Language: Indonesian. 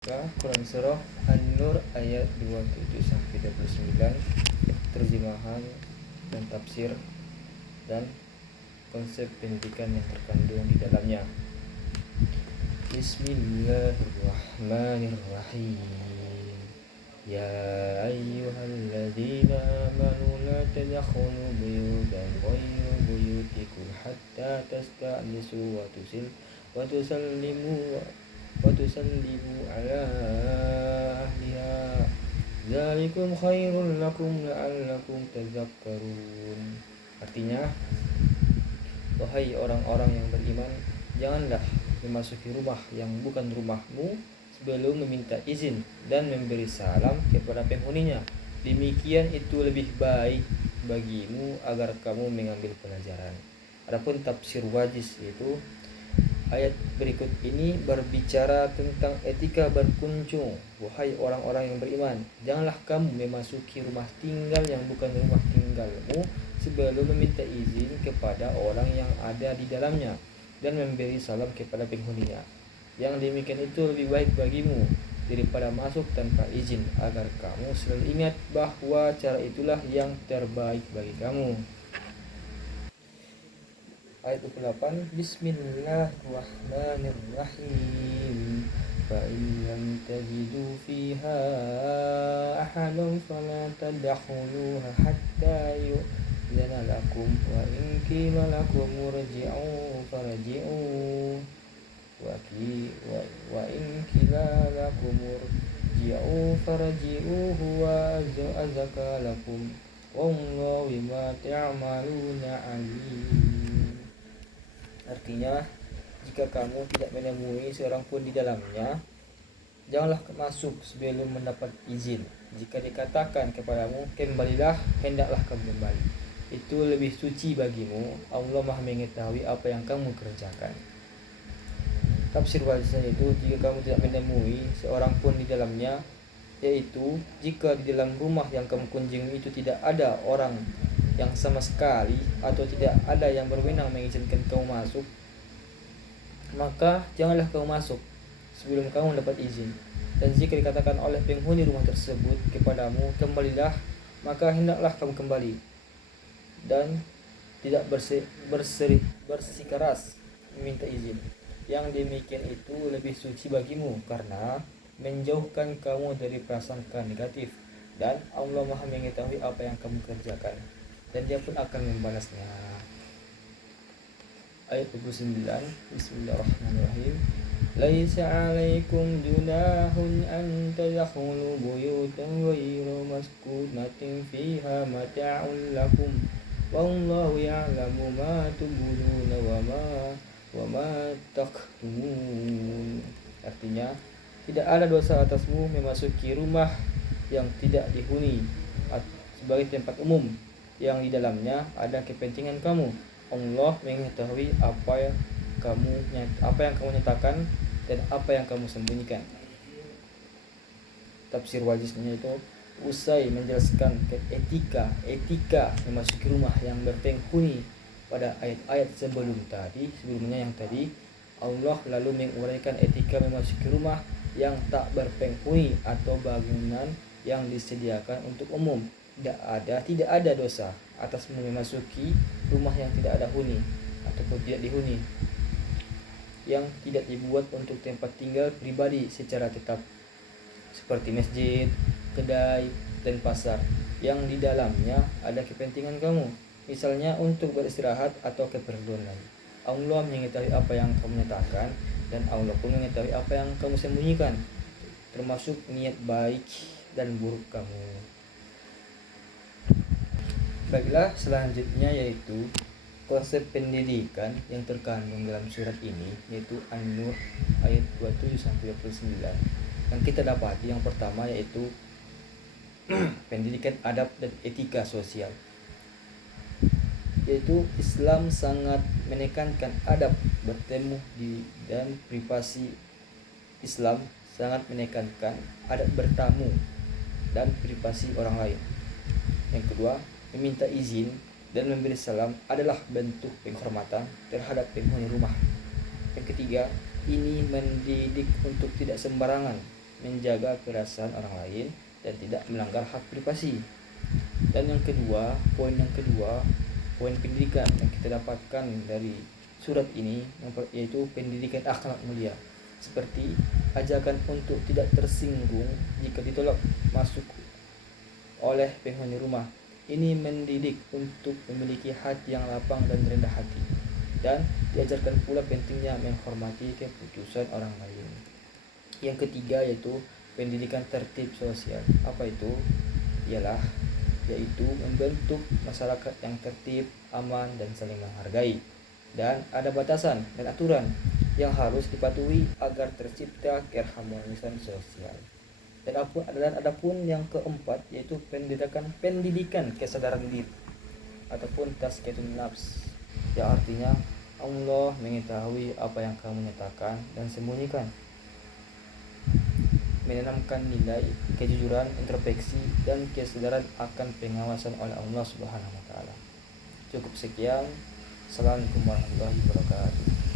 Quran Surah An-Nur ayat 27-29, terjemahan dan tafsir dan konsep pendidikan yang terkandung di dalamnya. Bismillahirrahmanirrahim. Ya ayyuhalladzina amanu la tadkhulu buyutan ghayra buyutikum hatta tasta'nisu wa tusallimu ala ahliha. Dzalikum khairul lakum la'allakum tadhakkarun. Artinya, wahai orang-orang yang beriman, janganlah memasuki rumah yang bukan rumahmu sebelum meminta izin dan memberi salam kepada penghuninya. Demikian itu lebih baik bagimu agar kamu mengambil pelajaran. Adapun tafsir Wajiz, yaitu ayat berikut ini berbicara tentang etika berkunjung. Wahai orang-orang yang beriman, janganlah kamu memasuki rumah tinggal yang bukan rumah tinggalmu sebelum meminta izin kepada orang yang ada di dalamnya dan memberi salam kepada penghuninya. Yang demikian itu lebih baik bagimu daripada masuk tanpa izin, agar kamu selalu ingat bahwa cara itulah yang terbaik bagi kamu. Ayat 28, Bismillahirrahmanirrahim. فَإِنْ لَمْ تَجِدُوا فِيهَا أَحَدًا فَلَا تَدْخُلُوهَا حَتَّى يُؤْذَنَ لَكُمْ وَإِنْ قِيلَ لَكُمُ ارْجِعُوا فَارْجِعُوا وَإِنْ قِيلَ لَكُمُ ارْجِعُوا فَارْجِعُوا هُوَ أَزْكَى لَكُمْ وَاللَّهُ بِمَا تَعْمَلُونَ عَلِيمٌ. Artinya, jika kamu tidak menemui seorang pun di dalamnya, janganlah masuk sebelum mendapat izin. Jika dikatakan kepadamu, kembalilah, hendaklah kamu kembali. Itu lebih suci bagimu. Allah Maha mengetahui apa yang kamu kerjakan. Tafsir wajibnya itu, jika kamu tidak menemui seorang pun di dalamnya, yaitu jika di dalam rumah yang kamu kunjungi itu tidak ada orang yang sama sekali, atau tidak ada yang berwenang mengizinkan kamu masuk, maka janganlah kamu masuk sebelum kamu mendapat izin. Dan jika dikatakan oleh penghuni rumah tersebut kepadamu, kembalilah, maka hendaklah kamu kembali dan tidak bersikeras meminta izin. Yang demikian itu lebih suci bagimu, karena menjauhkan kamu dari prasangka negatif, dan Allah Maha mengetahui apa yang kamu kerjakan, dan Dia pun akan membalasnya. Ayat 29, Bismillahirrahmanirrahim. Laisa 'alaikum junahun an tadkhulu buyutan ghayra maskunatin fiha mata'un lakum wallahu ya'lamu ma tubduna wa ma taktumun. Artinya, tidak ada dosa atasmu memasuki rumah yang tidak dihuni sebagai tempat umum yang di dalamnya ada kepentingan kamu. Allah mengetahui apa yang kamu nyatakan dan apa yang kamu sembunyikan. Tafsir wajibnya itu, usai menjelaskan etika memasuki rumah yang berpenghuni pada ayat-ayat sebelumnya yang tadi, Allah lalu menguraikan etika memasuki rumah yang tak berpenghuni atau bangunan yang disediakan untuk umum. Tidak ada dosa atasmu memasuki rumah yang tidak ada huni ataupun tidak dihuni, yang tidak dibuat untuk tempat tinggal pribadi secara tetap, seperti masjid, kedai, dan pasar yang di dalamnya ada kepentingan kamu, misalnya untuk beristirahat atau keperluan lain. Allah mengetahui apa yang kamu nyatakan, dan Allah pun mengetahui apa yang kamu sembunyikan, termasuk niat baik dan buruk kamu. Baiklah, selanjutnya yaitu konsep pendidikan yang terkandung dalam surat ini, yaitu An-Nur ayat 27-29. Yang kita dapati yang pertama yaitu pendidikan adab dan etika sosial, yaitu Islam sangat menekankan adab bertemu dan privasi. Islam sangat menekankan adab bertamu dan privasi orang lain. Yang kedua, meminta izin dan memberi salam adalah bentuk penghormatan terhadap penghuni rumah. Yang ketiga, ini mendidik untuk tidak sembarangan menjaga perasaan orang lain dan tidak melanggar hak privasi. Dan yang kedua, poin pendidikan yang kita dapatkan dari surat ini yaitu pendidikan akhlak mulia, seperti ajakan untuk tidak tersinggung jika ditolak masuk oleh penghuni rumah. Ini mendidik untuk memiliki hati yang lapang dan rendah hati, dan diajarkan pula pentingnya menghormati keputusan orang lain. Yang ketiga yaitu pendidikan tertib sosial. Apa itu? Yaitu membentuk masyarakat yang tertib, aman, dan saling menghargai. Dan ada batasan dan aturan yang harus dipatuhi agar tercipta keharmonisan sosial. Dan adapun yang keempat yaitu pendidikan kesadaran diri ataupun tazkiyatun nafs, yang artinya Allah mengetahui apa yang kamu nyatakan dan sembunyikan, menanamkan nilai kejujuran, introspeksi, dan kesadaran akan pengawasan oleh Allah Subhanahu wa taala. Cukup sekian. Assalamualaikum warahmatullahi wabarakatuh.